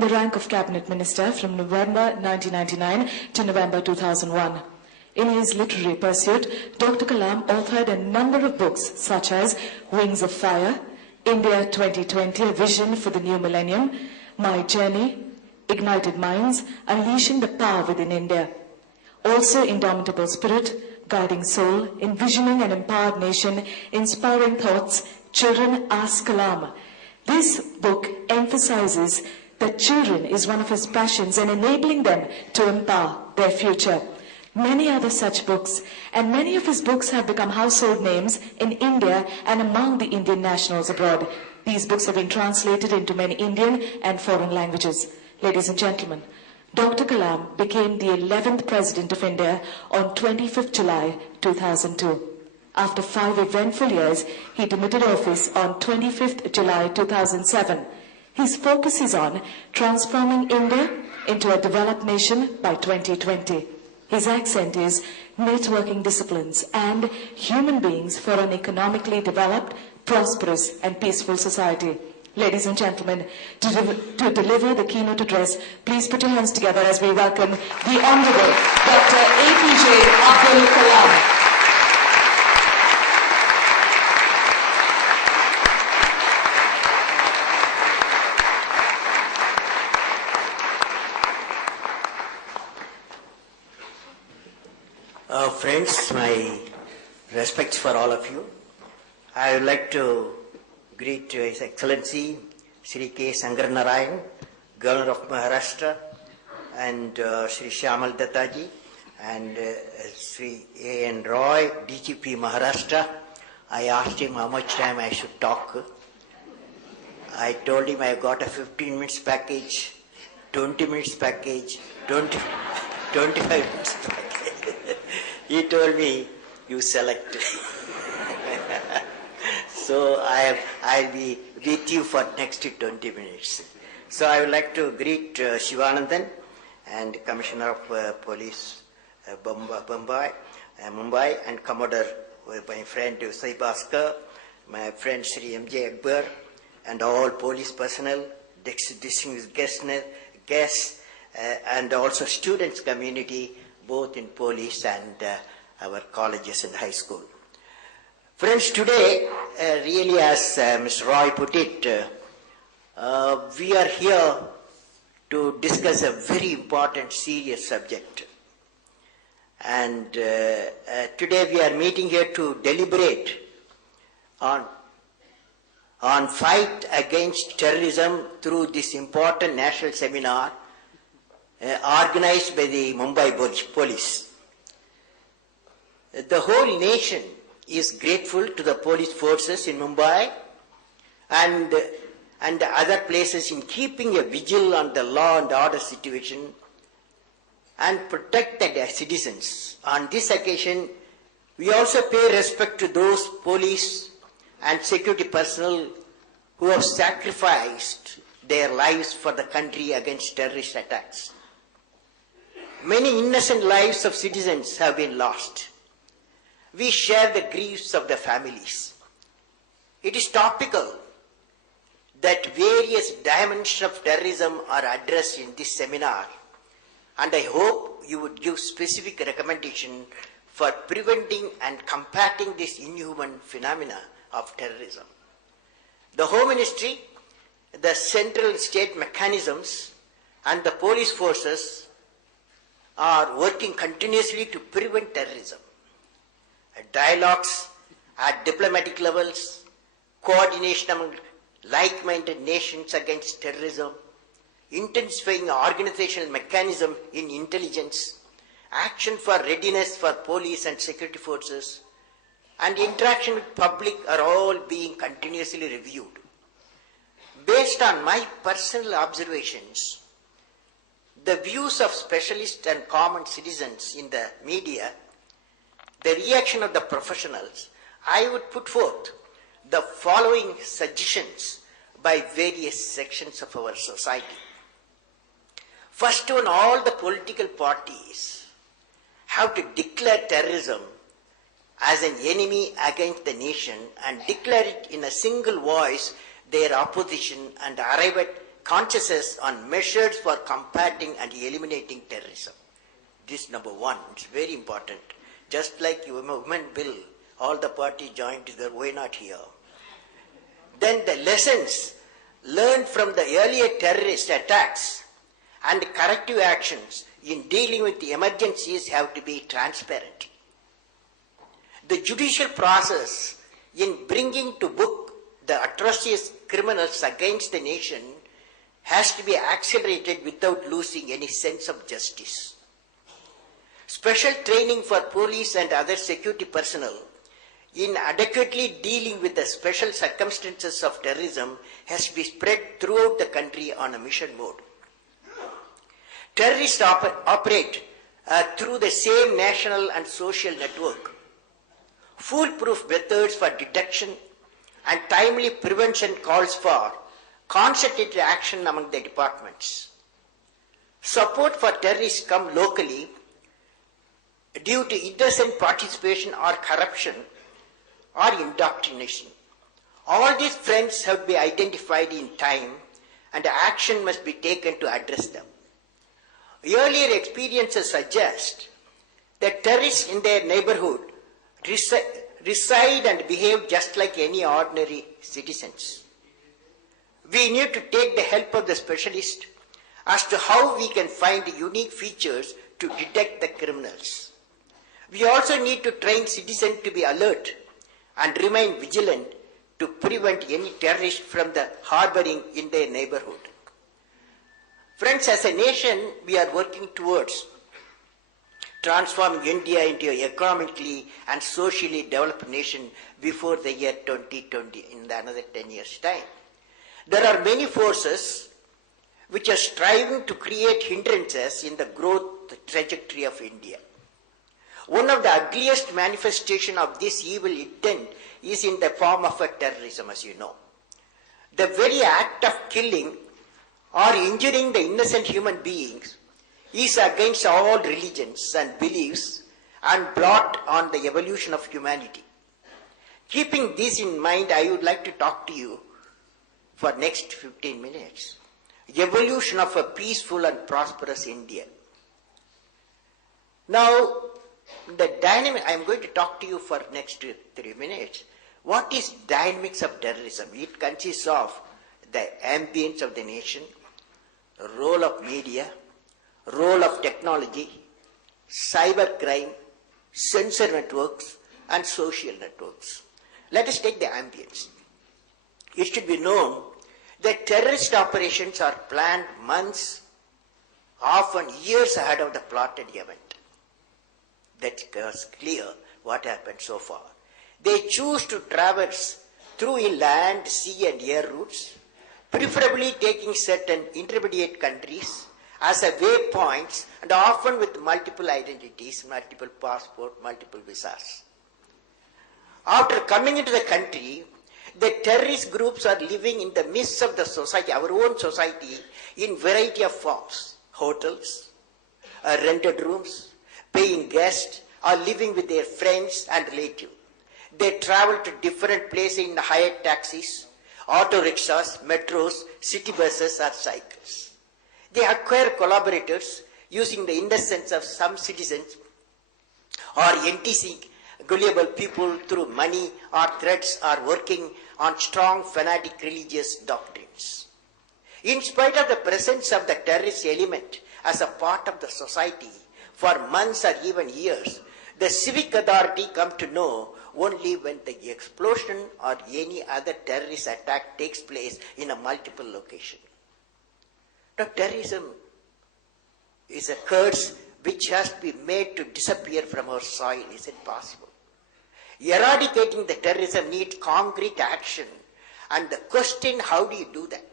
the rank of Cabinet Minister from November 1999 to November 2001. In his literary pursuit, Dr. Kalam authored a number of books such as Wings of Fire, India 2020, A Vision for the New Millennium, My Journey, Ignited Minds, Unleashing the Power Within India. Also Indomitable Spirit, Guiding Soul, Envisioning an Empowered Nation, Inspiring Thoughts, Children Ask Kalam. This book emphasizes that children is one of his passions and enabling them to empower their future. Many other such books, and many of his books have become household names in India and among the Indian nationals abroad. These books have been translated into many Indian and foreign languages. Ladies and gentlemen, Dr. Kalam became the 11th President of India on 25th July 2002. After 5 eventful years, he demitted office on 25th July 2007. His focus is on transforming India into a developed nation by 2020. His accent is networking disciplines and human beings for an economically developed, prosperous and peaceful society. Ladies and gentlemen, to deliver the keynote address, please put your hands together as we welcome the Honorable Dr. APJ Abdul Kalam. Friends, my respects for all of you. I would like to greet His Excellency Sri K. Sankaranarayan, Governor of Maharashtra, and Sri Shyamal Dattaji, and Sri A.N. Roy, DGP Maharashtra. I asked him how much time I should talk. I told him I got a 15 minutes package, 20 minutes package, 25 minutes package. He told me, you select. So I'll be with you for next 20 minutes. So I would like to greet Shivanandan and Commissioner of Police Mumbai, and Commodore, my friend Sai Bhaskar, my friend Sri M.J. Akbar, and all police personnel, distinguished guests, and also students community, both in police and our colleges and high school. Friends, today, really as Mr. Roy put it, we are here to discuss a very important, serious subject. And today we are meeting here to deliberate on fight against terrorism through this important national seminar organized by the Mumbai Police. The whole nation is grateful to the police forces in Mumbai and other places in keeping a vigil on the law and order situation and protect the citizens. On this occasion, we also pay respect to those police and security personnel who have sacrificed their lives for the country against terrorist attacks. Many innocent lives of citizens have been lost. We share the griefs of the families. It is topical that various dimensions of terrorism are addressed in this seminar, and I hope you would give specific recommendation for preventing and combating this inhuman phenomena of terrorism. The Home Ministry, the central state mechanisms, and the police forces are working continuously to prevent terrorism. Dialogues at diplomatic levels, coordination among like-minded nations against terrorism, intensifying organizational mechanism in intelligence, action for readiness for police and security forces, and interaction with public are all being continuously reviewed. Based on my personal observations, the views of specialists and common citizens in the media, the reaction of the professionals, I would put forth the following suggestions by various sections of our society. First one, all the political parties have to declare terrorism as an enemy against the nation and declare it in a single voice their opposition and arrive at consciousness on measures for combating and eliminating terrorism. This is number one. It's very important. Just like women bill, all the parties joined together, why not here? Then the lessons learned from the earlier terrorist attacks and corrective actions in dealing with the emergencies have to be transparent. The judicial process in bringing to book the atrocious criminals against the nation has to be accelerated without losing any sense of justice. Special training for police and other security personnel in adequately dealing with the special circumstances of terrorism has to be spread throughout the country on a mission mode. Terrorists operate through the same national and social network. Foolproof methods for detection and timely prevention calls for concerted action among the departments. Support for terrorists come locally due to innocent participation or corruption or indoctrination. All these fronts have to be identified in time and action must be taken to address them. Earlier experiences suggest that terrorists in their neighborhood reside and behave just like any ordinary citizens. We need to take the help of the specialist as to how we can find unique features to detect the criminals. We also need to train citizens to be alert and remain vigilant to prevent any terrorist from the harboring in their neighborhood. Friends, as a nation, we are working towards transforming India into an economically and socially developed nation before the year 2020, in another 10 years' time. There are many forces which are striving to create hindrances in the growth trajectory of India. One of the ugliest manifestations of this evil intent is in the form of a terrorism, as you know. The very act of killing or injuring the innocent human beings is against all religions and beliefs and blot on the evolution of humanity. Keeping this in mind, I would like to talk to you for next 15 minutes. Evolution of a peaceful and prosperous India. Now, the dynamic, I am going to talk to you for next 3 minutes. What is dynamics of terrorism? It consists of the ambience of the nation, role of media, role of technology, cyber crime, sensor networks, and social networks. Let us take the ambience. It should be known that terrorist operations are planned months, often years ahead of the plotted event. That was clear what happened so far. They choose to traverse through land, sea, and air routes, preferably taking certain intermediate countries as a waypoints and often with multiple identities, multiple passports, multiple visas. After coming into the country, the terrorist groups are living in the midst of the society, our own society, in variety of forms. Hotels, rented rooms, paying guests, or living with their friends and relatives. They travel to different places in hired taxis, auto rickshaws, metros, city buses, or cycles. They acquire collaborators using the innocence of some citizens or enticing gullible people through money or threats or working on strong fanatic religious doctrines. In spite of the presence of the terrorist element as a part of the society for months or even years, the civic authority come to know only when the explosion or any other terrorist attack takes place in a multiple location. Now, terrorism is a curse which has to be made to disappear from our soil. Is it possible? Eradicating the terrorism needs concrete action. And the question, how do you do that?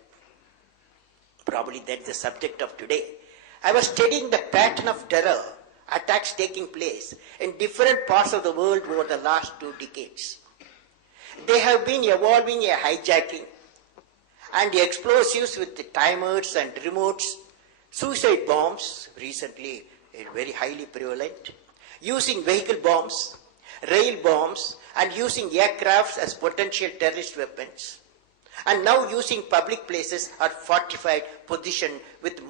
Probably that's the subject of today. I was studying the pattern of terror attacks taking place in different parts of the world over the last 2 decades. They have been evolving a hijacking and explosives with the timers and remotes, suicide bombs, recently very highly prevalent, using vehicle bombs, rail bombs, and using aircrafts as potential terrorist weapons, and now using public places or fortified position with